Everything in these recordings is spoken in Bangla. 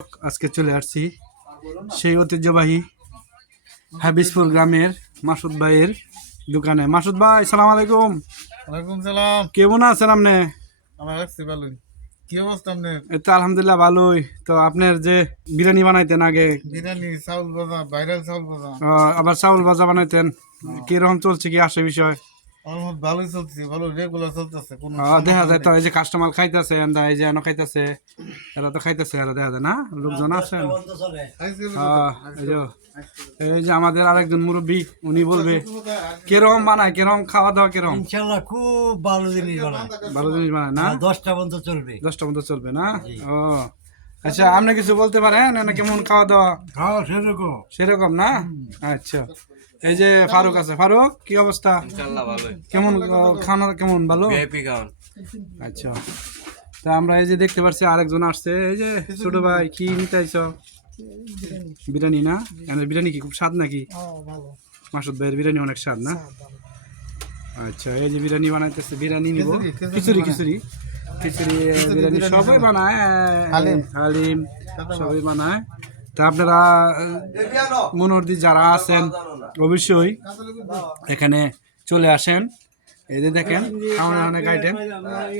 আজকে চলে আসছি সেই ঐতিহ্যবাহী হাবিজপুর গ্রামের মাসুদ ভাইয়ের দোকানে। মাসুদ ভাই, সালাম আলাইকুম। ওয়ালাইকুম সালাম। কেমন আছেন আপনি? আমার লাগছে ভালোই। কি অবস্থা আপনার? এই তো আলহামদুলিল্লাহ ভালোই। তো আপনার যে বিরিয়ানি বানাইতেন আগে, বিরিয়ানি, চাউল ভাজা, ভাইরাল চাউল ভাজা, আবার চাউল ভাজা বানাইতেন, কিরকম চলছে কি আসে বিষয়? আমার মত ভালোই চলছে, ভালো রেগুলার চলতেছে। কোনো দেখা যায় তো এই যে কাস্টমার খাইতেছে, এই যে এনো খাইতেছে, এরা তো খাইতেছে, এরা দেখা যায় না লোকজন আসেন। এই যে আমাদের আরেকজন মুরব্বী, উনি বলবে কিরকম বানায়, কিরকম খাওয়া দাওয়া কিরকম। ইনশাআল্লাহ খুব ভালো জিনিস বানায়। ভালো জিনিস বানায় না? 10টা পর্যন্ত চলবে। 10টা মতো চলবে না? ও আচ্ছা, আপনি কিছু বলতে পারেন না? কেমন খাওয়া দাওয়া? খাওয়া সেরকম। সেরকম না? আচ্ছা, এই যে ফারুক আছে। ফারুক, কি অবস্থা? ইনশাআল্লাহ ভালোই। কেমন খানা কেমন? ভালো। ভিআইপি খাওয়ান। আচ্ছা, তা আমরা এই যে দেখতে পাচ্ছি আরেকজন আসছে। এই যে ছোট ভাই, কি নিতে আইছো? বিরিয়ানি না? বিরিয়ানি কি খুব স্বাদ নাকি? মাসুদ ভাইয়ের বিরিয়ানি অনেক স্বাদ না? আচ্ছা, এই যে বিরিয়ানি বানাইতেছে, বিরিয়ানি নিব। খিচুড়ি খিচুড়ি খিচুড়ি বিরিয়ানি সবাই বানায়, হালিম সবাই বানায়। তা আপনারা মনোরদি যারা আছেন অবশ্যই এখানে চলে আসেন। এই যে দেখেন খাওয়ানোর অনেক আইটেম।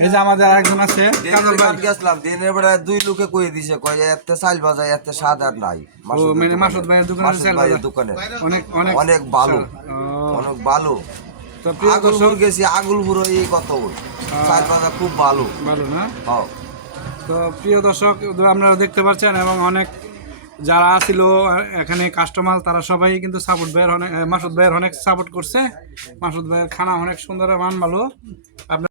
এই যে আমাদের আরেকজন আছে কাজল ভাই। গেছিলাম দিনের বেলা দুই লোকে কয়ে দিছে, কয় এতে চাল ভাজা এতে স্বাদ আর নাই। ও মানে মাসুদ ভাইয়ের দোকানে চাল ভাজা দোকানে অনেক অনেক অনেক ভালো, ও, অনেক ভালো। তো প্রিয় আগুলপুর দর্শক, গেছি, আগুলপুর এই কত চাল ভাজা খুব ভালো। ভালো না? হ্যাঁ। তো প্রিয় দর্শক, আপনারা দেখতে পাচ্ছেন এবং অনেক যারা ছিল এখানে কাস্টমার, তারা সবাই কিন্তু সাপোর্ট ভাইয়ের অনেক, মাসুদ ভাইয়ের অনেক সাপোর্ট করছে। মাসুদ ভাইয়ের খানা অনেক সুন্দর, মান ভালো। আপনার